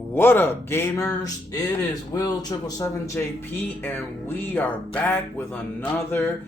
What up, gamers? It is Will777JP, and we are back with another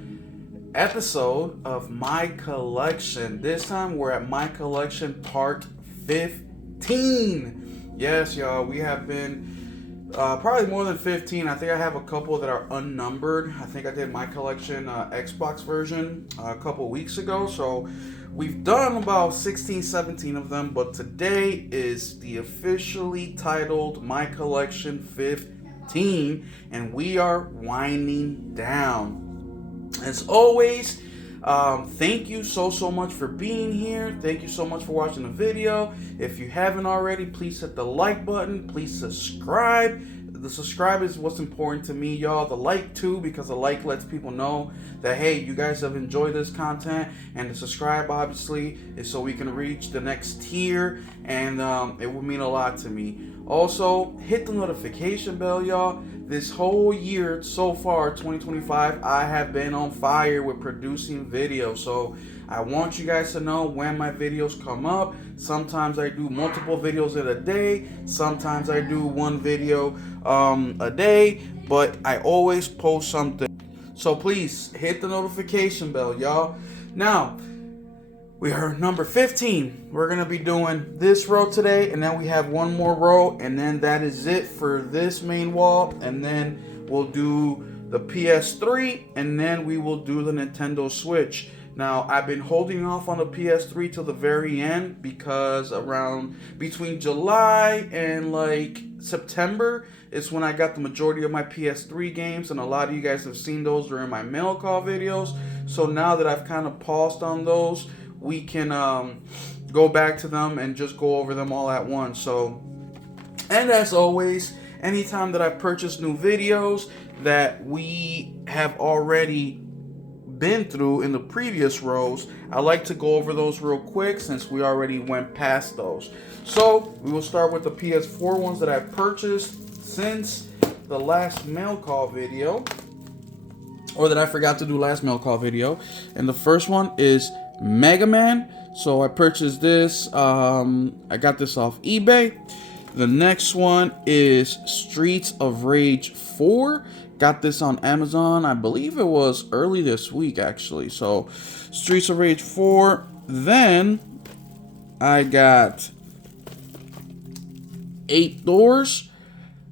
episode of My Collection. This time we're at My Collection Part 15. Yes, y'all, we have been probably more than 15. I think I have a couple that are unnumbered. I think I did My Collection Xbox version a couple weeks ago, so we've done about 16, 17 of them, but today is the officially titled My Collection 15, and we are winding down. As always, thank you so much for being here. Thank you so much for watching the video. If you haven't already, please hit the like button. Please subscribe. The subscribe is what's important to me, y'all. The like too, because the like lets people know that, hey, you guys have enjoyed this content. And the subscribe, obviously, is so we can reach the next tier, and it would mean a lot to me. Also, hit the notification bell, y'all. This whole year so far, 2025, I have been on fire with producing videos. So I want you guys to know when my videos come up. Sometimes I do multiple videos in a day. Sometimes I do one video a day. But I always post something. So please hit the notification bell, y'all. Now, we are number 15. We're going to be doing this row today, and then we have one more row, and then that is it for this main wall. And then we'll do the PS3, and then we will do the Nintendo Switch. Now, I've been holding off on the PS3 till the very end because around between July and like September is when I got the majority of my PS3 games, and a lot of you guys have seen those during my mail call videos. So now that I've kind of paused on those, we can go back to them and just go over them all at once. So, and as always, anytime that I purchase new videos that we have already been through in the previous rows, I like to go over those real quick since we already went past those. So we will start with the PS4 ones that I've purchased since the last mail call video, or that I forgot to do last mail call video. And the first one is Mega Man. So I purchased this. I got this off eBay. The next one is Streets of Rage 4. Got this on Amazon. I believe it was early this week, actually. So Streets of Rage 4. Then I got 8 Doors.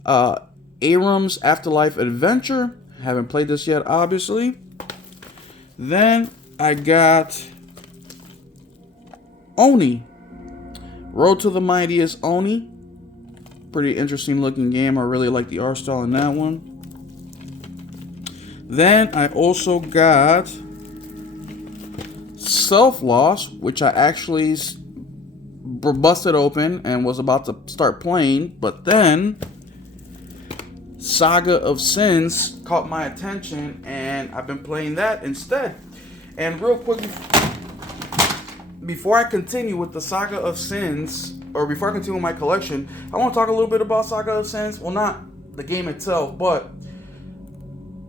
Aram's Afterlife Adventure. Haven't played this yet, obviously. Then I got Oni. Road to the Mightiest Oni. Pretty interesting looking game. I really like the art style in that one. Then I also got Self-Loss, which I actually busted open and was about to start playing, but then Saga of Sins caught my attention, and I've been playing that instead. And real quick, before I continue with the Saga of Sins, or before I continue with my collection, I want to talk a little bit about Saga of Sins. Well, not the game itself, but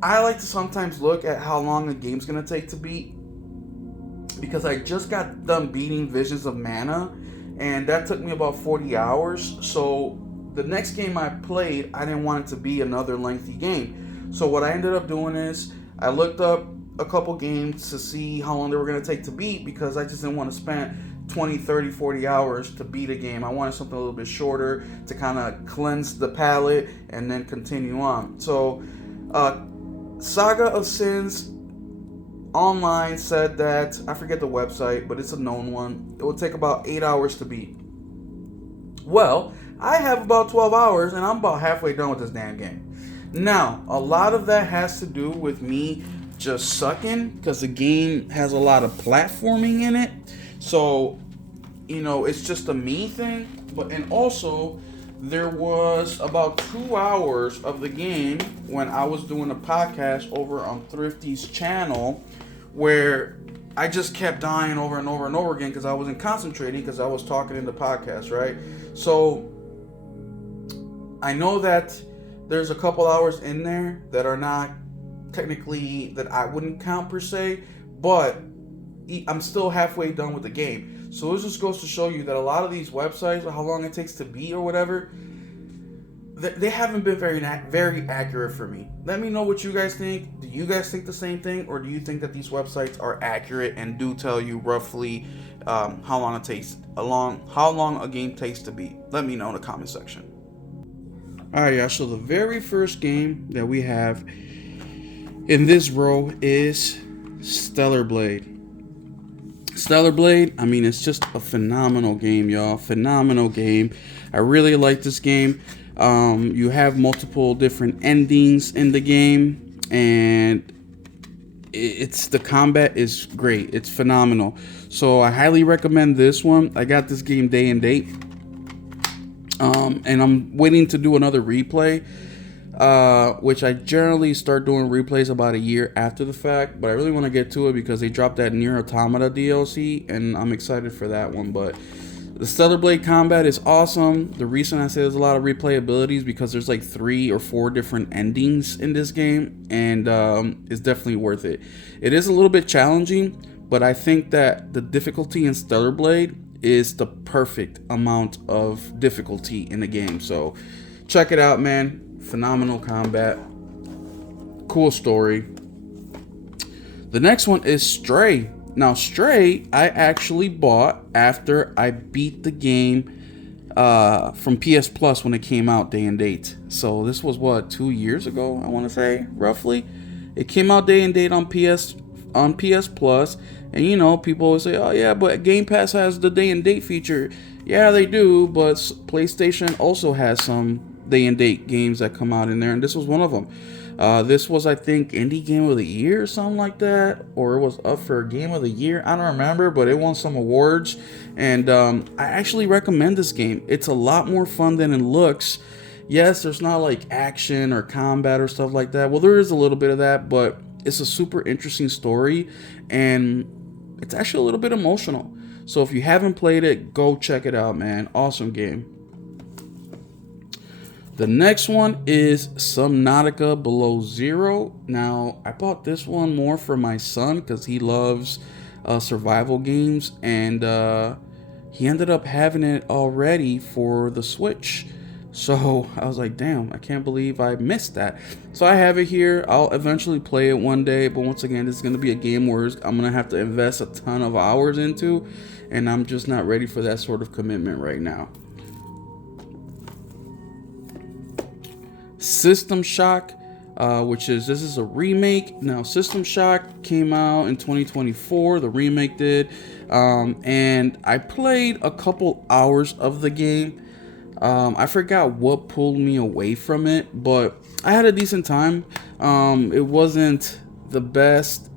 I like to sometimes look at how long a game's going to take to beat, because I just got done beating Visions of Mana, and that took me about 40 hours. So the next game I played, I didn't want it to be another lengthy game. So what I ended up doing is I looked up a couple games to see how long they were going to take to beat, because I just didn't want to spend 20, 30, 40 hours to beat a game. I wanted something a little bit shorter to kind of cleanse the palate and then continue on. So Saga of Sins online said that, I forget the website, but it's a known one, it will take about 8 hours to beat. Well, I have about 12 hours, and I'm about halfway done with this damn game. Now, a lot of that has to do with me just sucking, because the game has a lot of platforming in it. So, you know, it's just a me thing. And also, there was about 2 hours of the game when I was doing a podcast over on Thrifty's channel, where I just kept dying over and over and over again because I wasn't concentrating, because I was talking in the podcast, right? So I know that there's a couple hours in there that are not technically, that I wouldn't count per se, but I'm still halfway done with the game. So it just goes to show you that a lot of these websites, how long it takes to beat or whatever, they haven't been very accurate for me. Let me know what you guys think. Do you guys think the same thing, or do you think that these websites are accurate and do tell you roughly how long a game takes to beat? Let me know in the comment section. All right, y'all. So the very first game that we have in this row is Stellar Blade. Stellar Blade, I mean, it's just a phenomenal game, y'all. Phenomenal game. I really like this game. You have multiple different endings in the game, and the combat is great. It's phenomenal. So I highly recommend this one. I got this game day and date, and I'm waiting to do another replay, which I generally start doing replays about a year after the fact, but I really want to get to it because they dropped that Nier Automata DLC, and I'm excited for that one. But the Stellar Blade combat is awesome. The reason I say there's a lot of replayability is because there's like 3 or 4 different endings in this game, and it's definitely worth it. It is a little bit challenging, but I think that the difficulty in Stellar Blade is the perfect amount of difficulty in the game. So check it out, man. Phenomenal combat. Cool story. The next one is Stray. Now, Stray, I actually bought after I beat the game from PS Plus when it came out day and date. So this was, what, 2 years ago, I want to say, roughly. It came out day and date on PS Plus. And, you know, people always say, oh, yeah, but Game Pass has the day and date feature. Yeah, they do, but PlayStation also has some day and date games that come out in there, and this was one of them. This was, I think, Indie Game of the Year or something like that, or it was up for Game of the Year. I don't remember, but it won some awards, and I actually recommend this game. It's a lot more fun than it looks. Yes, there's not like action or combat or stuff like that. Well, there is a little bit of that, but it's a super interesting story, and it's actually a little bit emotional. So if you haven't played it, go check it out, man. Awesome game. The next one is Subnautica Below Zero. Now, I bought this one more for my son because he loves survival games, and he ended up having it already for the Switch. So I was like, damn, I can't believe I missed that. So I have it here. I'll eventually play it one day, but once again, this is going to be a game where I'm going to have to invest a ton of hours into, and I'm just not ready for that sort of commitment right now. System Shock, this is a remake. Now, System Shock came out in 2024, the remake did, and I played a couple hours of the game. I forgot what pulled me away from it, but I had a decent time. It wasn't the best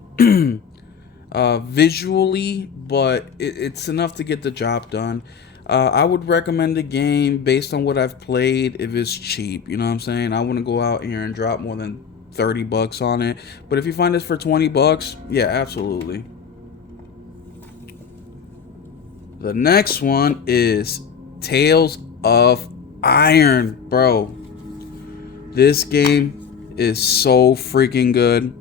visually, but it's enough to get the job done. I would recommend the game based on what I've played if it's cheap. You know what I'm saying? I wouldn't go out here and drop more than $30 on it. But if you find this for $20, yeah, absolutely. The next one is Tales of Iron, bro. This game is so freaking good.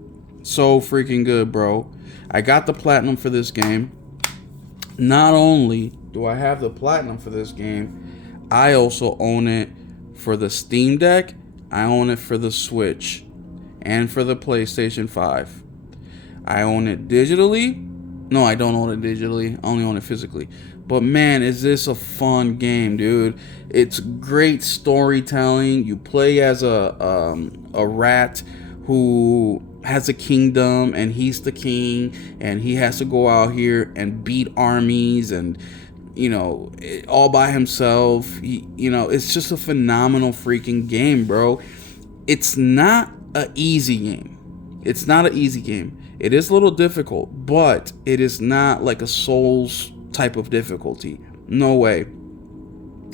So freaking good, bro. I got the platinum for this game. Not only do I have the platinum for this game, I also own it for the Steam Deck, I own it for the Switch, and for the PlayStation 5. I own it digitally. No, I don't own it digitally. I only own it physically. But man, is this a fun game, dude. It's great storytelling. You play as a rat who has a kingdom, and he's the king, and he has to go out here and beat armies, and you know, all by himself. It's just a phenomenal freaking game, bro. It's not an easy game. It's not an easy game. It is a little difficult, but it is not like a Souls type of difficulty. No way.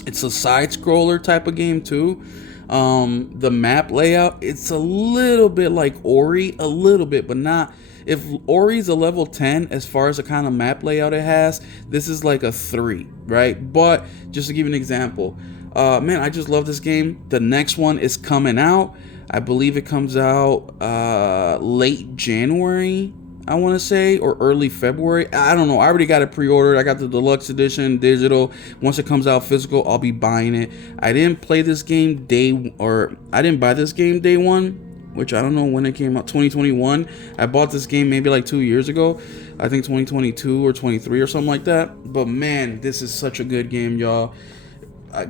It's a side scroller type of game too. The map layout, it's a little bit like Ori, a little bit, but not. If Ori's a level 10 as far as the kind of map layout it has, this is like a 3, right? But just to give you an example, man, I just love this game. The next one is coming out. I believe it comes out late January. I want to say, or early February. I don't know. I already got it pre-ordered. I got the deluxe edition digital. Once it comes out physical, I'll be buying it. I didn't buy this game day one, which I don't know when it came out. 2021. I bought this game maybe like 2 years ago. I think 2022 or 23 or something like that. But man, this is such a good game, y'all. I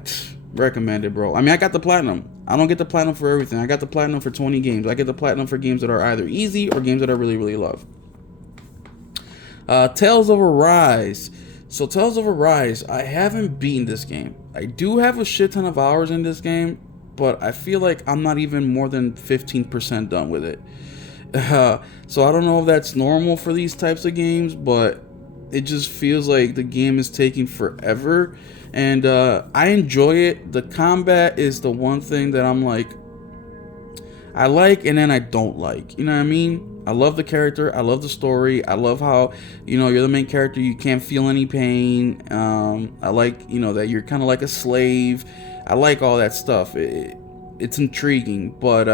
recommend it, bro. I mean, I got the platinum. I don't get the platinum for everything. I got the platinum for 20 games. I get the platinum for games that are either easy or games that I really, really love. Tales of Arise. So Tales of Arise, I haven't beaten this game. I do have a shit ton of hours in this game, but I feel like I'm not even more than 15% done with it. So I don't know if that's normal for these types of games, but it just feels like the game is taking forever. And I enjoy it. The combat is the one thing that I'm like, I like and then I don't like. You know what I mean? I love the character. I love the story. I love how, you're the main character. You can't feel any pain. I like, that you're kind of like a slave. I like all that stuff. It's intriguing. But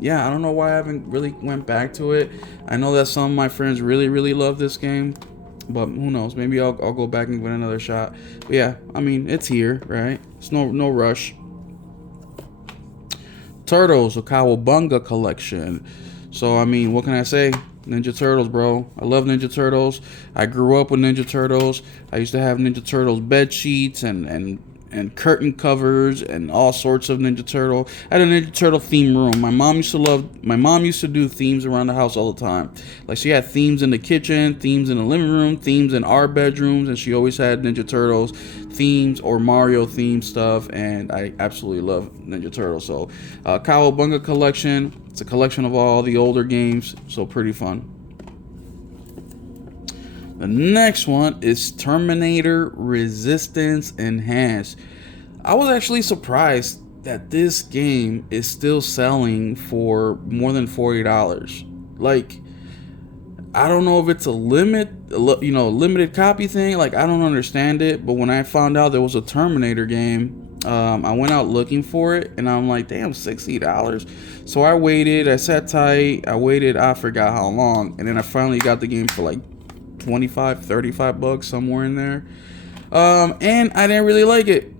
yeah, I don't know why I haven't really went back to it. I know that some of my friends really, really love this game. But who knows? Maybe I'll go back and give it another shot. But yeah, I mean, it's here, right? It's no rush. Turtles, a Cowabunga collection. So, I mean, what can I say? Ninja Turtles, bro. I love Ninja Turtles. I grew up with Ninja Turtles. I used to have Ninja Turtles bed sheets and curtain covers and all sorts of Ninja Turtle. I had a Ninja Turtle theme room. My mom used to do themes around the house all the time. Like, she had themes in the kitchen, themes in the living room, themes in our bedrooms, and she always had Ninja Turtles themes or Mario themed stuff, and I absolutely love Ninja Turtles. So Cowabunga collection. It's a collection of all the older games, so pretty fun. The next one is Terminator Resistance Enhanced. I was actually surprised that this game is still selling for more than $40. Like, I don't know if it's a limited copy thing. Like, I don't understand it. But when I found out there was a Terminator game, I went out looking for it, and I'm like, damn, $60. So I waited. I sat tight. I waited. I forgot how long, and then I finally got the game for like 25, 35 bucks, somewhere in there. And I didn't really like it.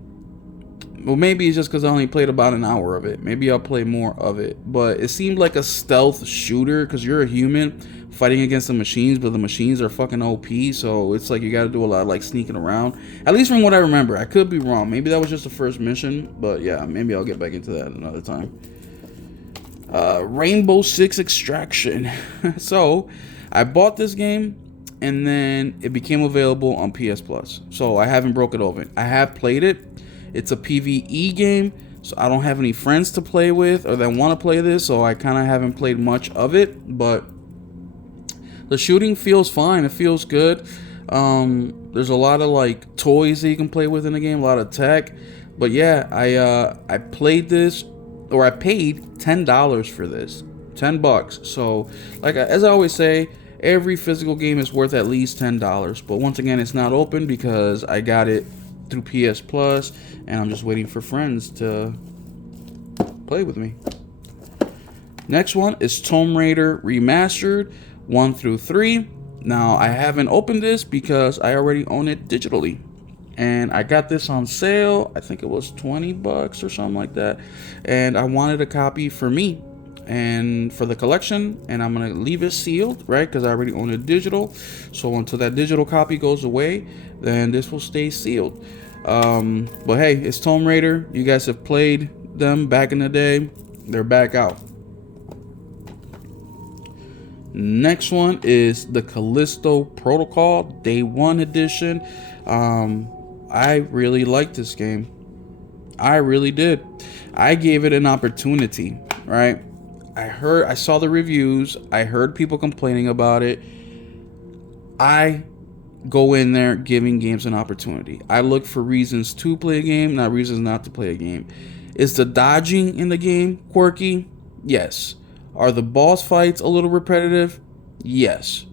Well, maybe it's just because I only played about an hour of it. Maybe I'll play more of it. But it seemed like a stealth shooter because you're a human fighting against the machines, but the machines are fucking OP. So it's like you got to do a lot of like sneaking around. At least from what I remember. I could be wrong. Maybe that was just the first mission. But yeah, maybe I'll get back into that another time. Rainbow Six Extraction. So I bought this game, and then it became available on PS Plus. So I haven't broke it open. I have played it. It's a PvE game, so I don't have any friends to play with or that want to play this, so I kind of haven't played much of it, but the shooting feels fine. It feels good. There's a lot of like toys that you can play with in the game, a lot of tech. But yeah, I played this, or I paid $10 for this. $10. So like as I always say, every physical game is worth at least $10. But once again, it's not open because I got it through PS Plus, and I'm just waiting for friends to play with me. Next one is Tomb Raider Remastered 1 through 3. Now, I haven't opened this because I already own it digitally. And I got this on sale. I think it was $20 or something like that. And I wanted a copy for me and for the collection, and I'm gonna leave it sealed, right? Because I already own it digital. So until that digital copy goes away, then this will stay sealed. But hey, it's Tomb Raider. You guys have played them back in the day. They're back out. Next one is the Callisto Protocol Day 1 edition. I really liked this game. I really did. I gave it an opportunity, right? I saw the reviews. I heard people complaining about it. I go in there giving games an opportunity. I look for reasons to play a game, not reasons not to play a game. Is the dodging in the game quirky? Yes. Are the boss fights a little repetitive? Yes.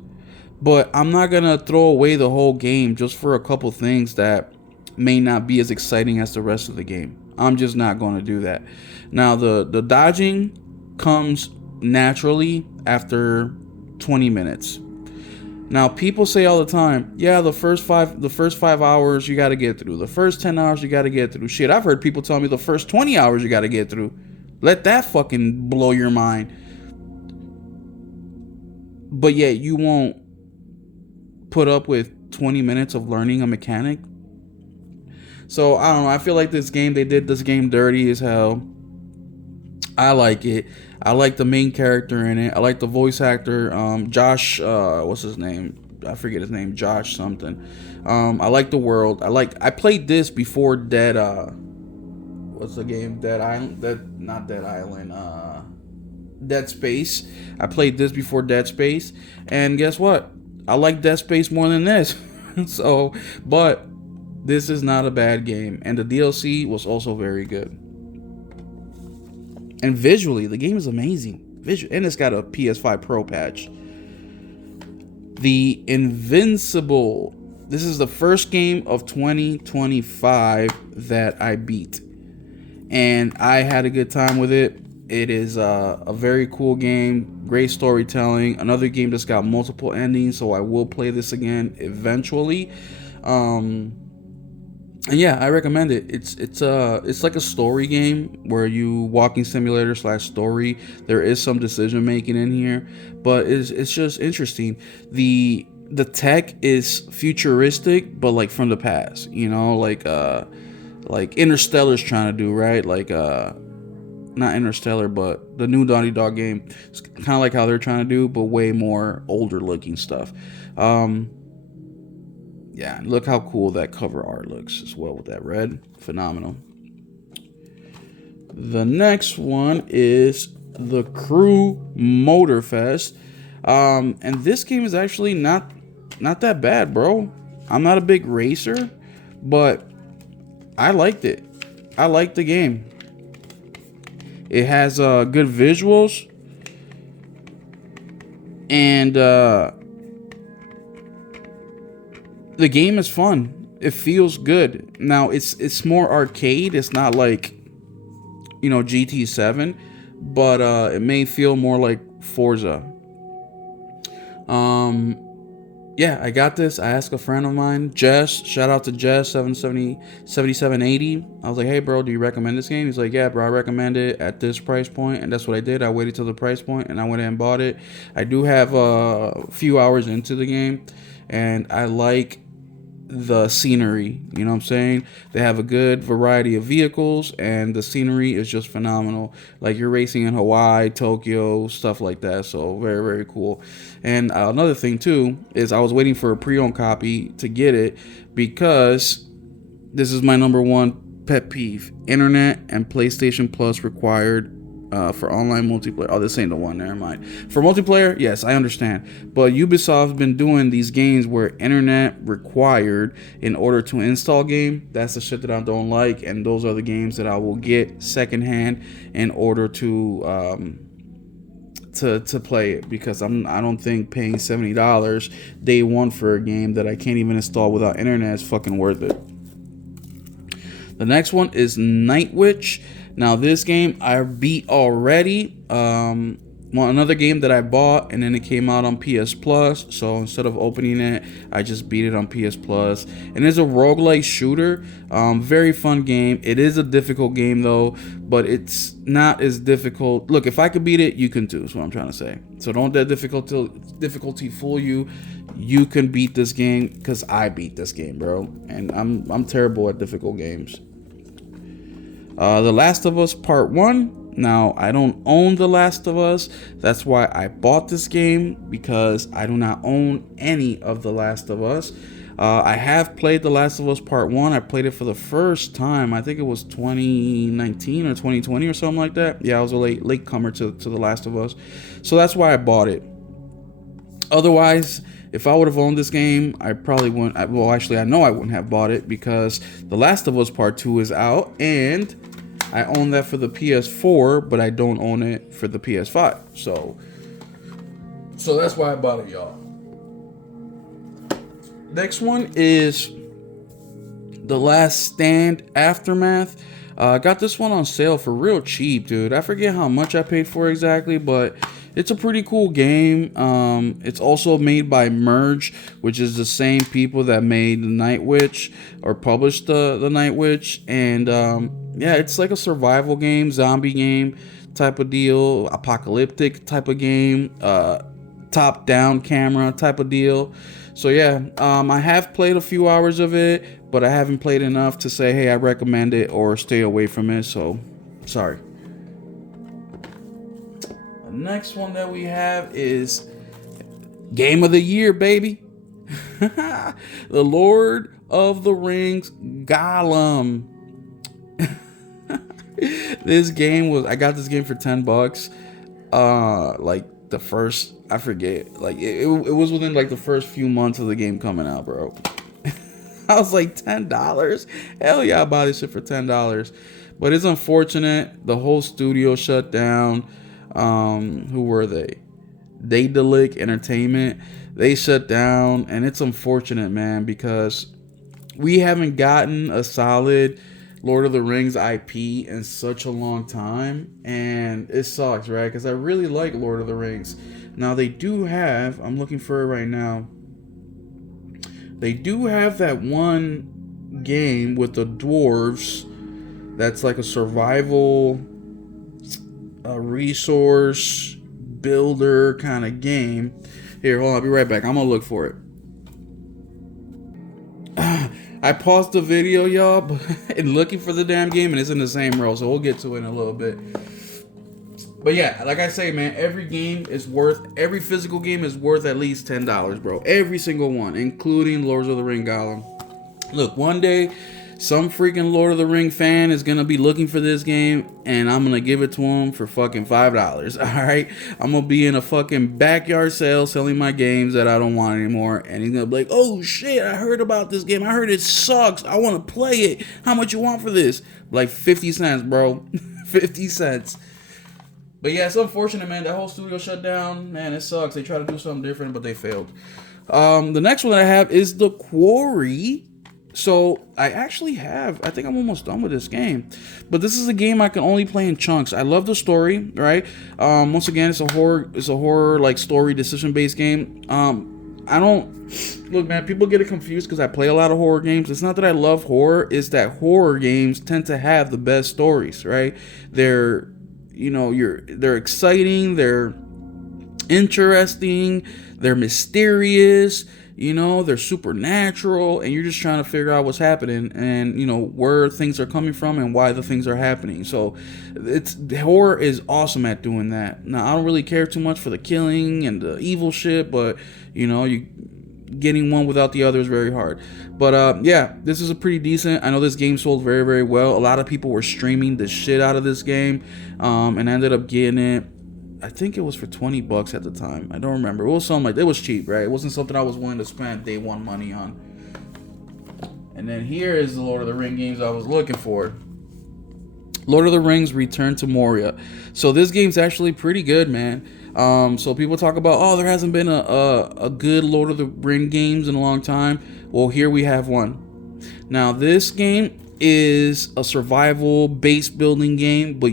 But I'm not going to throw away the whole game just for a couple things that may not be as exciting as the rest of the game. I'm just not going to do that. Now, the dodging comes naturally after 20 minutes. Now, people say all the time, yeah, the first 5 hours you got to get through. The first 10 hours you got to get through. Shit, I've heard people tell me the first 20 hours you got to get through. Let that fucking blow your mind. But yet you won't put up with 20 minutes of learning a mechanic. So, I don't know. I feel like they did this game dirty as hell. I like it. I like the main character in it. I like the voice actor, Josh. What's his name? I forget his name. Josh something. I like the world. I played this before Dead. What's the game? Dead Island. Not Dead Island. Dead Space. I played this before Dead Space, and guess what? I like Dead Space more than this. So, but this is not a bad game, and the DLC was also very good. And visually, the game is amazing. And it's got a PS5 Pro patch. The Invincible. This is the first game of 2025 that I beat. And I had a good time with it. It is a very cool game. Great storytelling. Another game that's got multiple endings, so I will play this again eventually. And yeah, I recommend it. It's like a story game where you walking simulator / story. There is some decision making in here, but it's just interesting. The tech is futuristic, but like from the past, you know, like Interstellar's trying to do, right? Like not Interstellar, but the new Naughty Dog game. It's kind of like how they're trying to do, but way more older looking stuff. Yeah, look how cool that cover art looks as well with that red. Phenomenal. The next one is The Crew Motorfest. And this game is actually not that bad, bro. I'm not a big racer, but I liked it. I liked the game. It has good visuals. And the game is fun. It feels good. Now it's more arcade. It's not like, you know, GT7, but it may feel more like Forza. Yeah, I got this. I asked a friend of mine, Jess. Shout out to Jess 7780. I was like, hey bro, do you recommend this game? He's like, yeah bro, I recommend it at this price point. And that's what I did. I waited till the price point and I went and bought it. I do have a few hours into the game, and I like the scenery, you know what I'm saying? They have a good variety of vehicles, and the scenery is just phenomenal. Like you're racing in Hawaii, Tokyo, stuff like that. So very, very cool. And another thing too is I was waiting for a pre-owned copy to get it, because this is my number one pet peeve: internet and PlayStation Plus required for online multiplayer. Oh, this ain't the one. Never mind. For multiplayer, yes, I understand. But Ubisoft's been doing these games where internet required in order to install game. That's the shit that I don't like, and those are the games that I will get secondhand in order to play it, because I don't think paying $70 day one for a game that I can't even install without internet is fucking worth it. The next one is Nightwitch. Now this game I beat already. Well, another game that I bought and then it came out on PS Plus. So instead of opening it, I just beat it on PS Plus. And it's a roguelike shooter. Very fun game. It is a difficult game though, but it's not as difficult. Look, if I could beat it, you can too, is what I'm trying to say. So don't let difficulty fool you. You can beat this game, because I beat this game, bro. And I'm terrible at difficult games. The Last of Us Part 1. Now, I don't own The Last of Us. That's why I bought this game, because I do not own any of The Last of Us. I have played The Last of Us Part 1. I played it for the first time. I think it was 2019 or 2020 or something like that. Yeah, I was a late comer to The Last of Us. So that's why I bought it. Otherwise, if I would have owned this game, I probably wouldn't. Well, actually, I know I wouldn't have bought it, because The Last of Us Part 2 is out, and I own that for the PS4, but I don't own it for the PS5. So that's why I bought it, y'all. Next one is The Last Stand Aftermath. I got this one on sale for real cheap, dude. I forget how much I paid for exactly, but It's a pretty cool game. It's also made by Merge, which is the same people that made the Night Witch or published the Night Witch. And yeah, it's like a survival game, zombie game type of deal, apocalyptic type of game, top down camera type of deal. So yeah, I have played a few hours of it, but I haven't played enough to say, hey, I recommend it or stay away from it. So sorry. The next one that we have is Game of the Year, baby. The Lord of the Rings Gollum. This game was, I got this game for $10. Like the first, I forget, like it was within like the first few months of the game coming out, bro. I was like, $10? Hell yeah, I buy this shit for $10. But it's unfortunate. The whole studio shut down. Who were they? Daedalic Entertainment. They shut down, and it's unfortunate, man, because we haven't gotten a solid Lord of the Rings IP in such a long time, and it sucks, right? Because I really like Lord of the Rings. Now they do have, I'm looking for it right now, they do have that one game with the dwarves that's like a survival, a resource builder kind of game. Here, hold on, I'll be right back. I'm gonna look for it. I paused the video, y'all, and looking for the damn game, and it's in the same row, so we'll get to it in a little bit. But yeah, like I say, man, every physical game is worth at least $10, bro. Every single one, including Lords of the Ring Gollum. Look, one day, some freaking Lord of the Ring fan is gonna be looking for this game, and I'm gonna give it to him for fucking $5. All right, I'm gonna be in a fucking backyard sale selling my games that I don't want anymore, and he's gonna be like, "Oh shit, I heard about this game. I heard it sucks. I want to play it. How much you want for this?" Like 50 cents, bro. 50 cents. But yeah, it's unfortunate, man. That whole studio shut down. Man, it sucks. They tried to do something different, but they failed. The next one that I have is The Quarry. So I think I'm almost done with this game, but this is a game I can only play in chunks. I love the story, right? Once again, it's a horror like story decision based game. I don't look, man. People get it confused because I play a lot of horror games. It's not that I love horror; it's that horror games tend to have the best stories, right? They're exciting, they're interesting, they're mysterious. They're supernatural, and you're just trying to figure out what's happening and, where things are coming from and why the things are happening. So horror is awesome at doing that. Now, I don't really care too much for the killing and the evil shit, but, you getting one without the other is very hard. But, yeah, this is a pretty decent. I know this game sold very, very well. A lot of people were streaming the shit out of this game, and I ended up getting it. I think it was for $20 at the time. I don't remember. It was something like, it was cheap, right? It wasn't something I was willing to spend day one money on. And then here is the Lord of the Rings games I was looking for. Lord of the Rings Return to Moria. So this game's actually pretty good, man. So people talk about, oh, there hasn't been a good Lord of the Rings games in a long time. Well, here we have one. Now this game is a survival base building game, but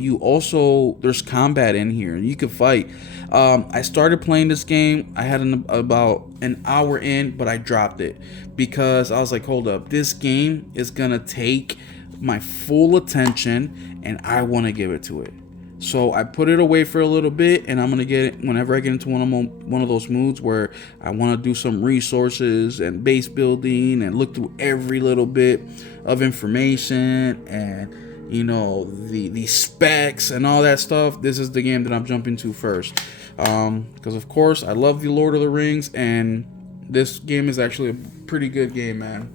there's combat in here and you can fight. I started playing this game. I had about an hour in, but I dropped it because I was like, hold up, this game is gonna take my full attention and I want to give it to it. So I put it away for a little bit, and I'm gonna get it whenever I get into one of those moods where I want to do some resources and base building and look through every little bit of information and the specs and all that stuff. This is the game that I'm jumping to first, because of course I love the Lord of the Rings, and this game is actually a pretty good game, man.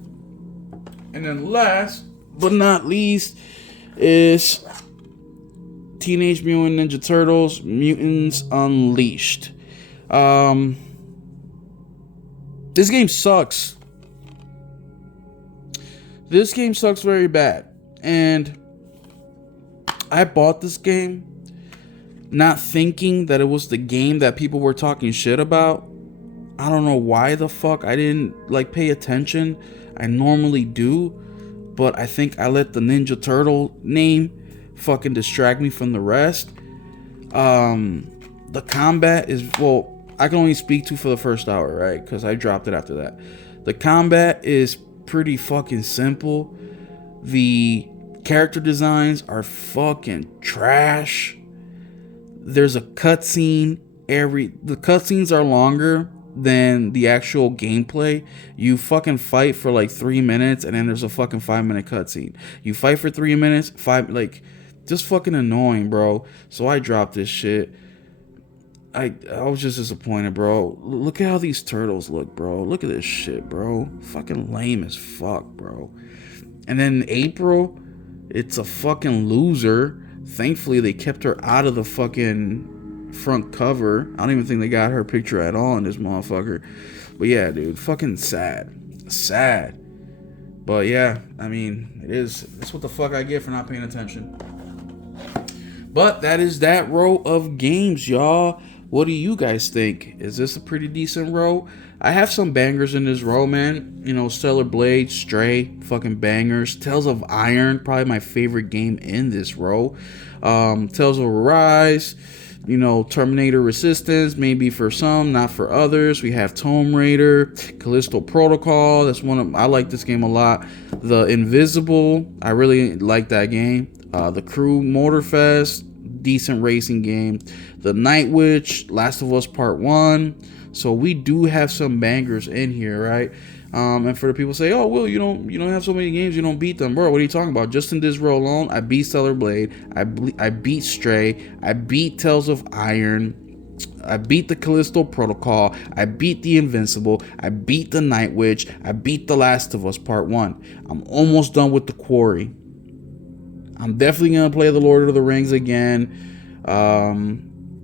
And then last but not least is Teenage Mutant Ninja Turtles Mutants Unleashed. This game sucks. This game sucks very bad. And I bought this game not thinking that it was the game that people were talking shit about. I don't know why the fuck I didn't pay attention. I normally do, but I think I let the Ninja Turtle name fucking distract me from the rest. The combat is, well, I can only speak to for the first hour, right? Because I dropped it after that. The combat is pretty fucking simple. The character designs are fucking trash. There's a cutscene the cutscenes are longer than the actual gameplay. You fucking fight for like 3 minutes and then there's a fucking 5-minute cutscene. You fight for 3 minutes, just fucking annoying, bro. So I dropped this shit. I was just disappointed, bro. Look at how these turtles look, bro. Look at this shit, bro. Fucking lame as fuck, bro. And then April, it's a fucking loser. Thankfully, they kept her out of the fucking front cover. I don't even think they got her picture at all in this motherfucker. But yeah, dude, fucking sad. Sad. But yeah, I mean, it's what the fuck I get for not paying attention. But that is that row of games, y'all. What do you guys think? Is this a pretty decent row? I have some bangers in this row, man. You know, Stellar Blade, Stray, fucking bangers. Tales of Iron, probably my favorite game in this row. Tales of Arise, you know, Terminator Resistance, maybe for some, not for others. We have Tomb Raider, Callisto Protocol. I like this game a lot. The Invisible, I really like that game. The Crew Motorfest, decent racing game. The Night Witch, Last of Us Part 1. So we do have some bangers in here, right? And for the people say, oh, Will, you don't have so many games, you don't beat them, bro. What are you talking about? Just in this row alone, I beat Stellar Blade, I beat Stray, I beat Tales of Iron, I beat the Callisto Protocol, I beat the Invincible, I beat the Night Witch, I beat the Last of Us Part 1. I'm almost done with the Quarry. I'm definitely gonna play the Lord of the Rings again.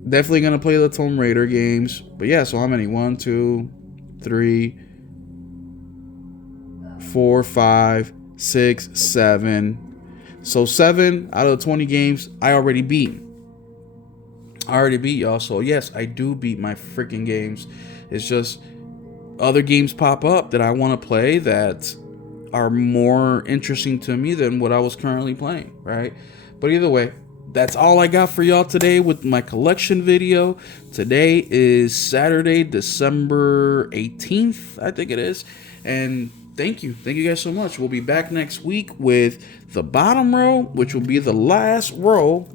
Definitely gonna play the Tomb Raider games. But yeah, so how many? 1, 2, 3, 4, 5, 6, 7. So 7 out of the 20 games I already beat. Y'all. So yes, I do beat my freaking games. It's just other games pop up that I want to play that are more interesting to me than what I was currently playing, right? But either way, that's all I got for y'all today with my collection video. Today is Saturday, December 18th, I think it is. And thank you guys so much. We'll be back next week with the bottom row, which will be the last row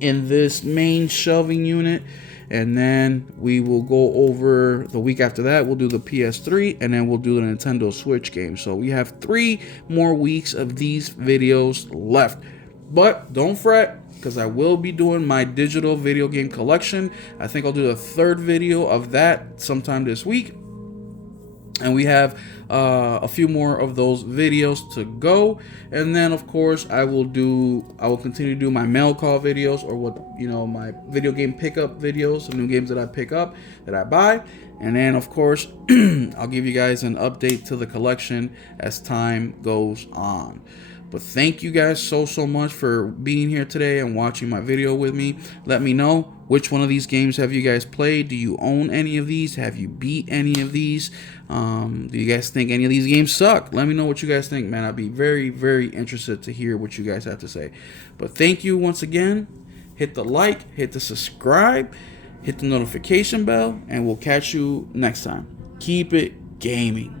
in this main shelving unit. And then we will go over the week after that. We'll do the PS3 and then we'll do the Nintendo Switch game. So we have 3 more weeks of these videos left. But don't fret, because I will be doing my digital video game collection. I think I'll do the 3rd video of that sometime this week. And we have a few more of those videos to go. And then of course I will continue to do my mail call videos, or my video game pickup videos, the new games that I pick up, that I buy. And then of course I'll give you guys an update to the collection as time goes on. But thank you guys so much for being here today and watching my video with me. Let me know, which one of these games have you guys played? Do you own any of these? Have you beat any of these? Do you guys think any of these games suck? Let me know what you guys think, man. I'd be very, very interested to hear what you guys have to say. But thank you once again. Hit the like, hit the subscribe, hit the notification bell, and we'll catch you next time. Keep it gaming.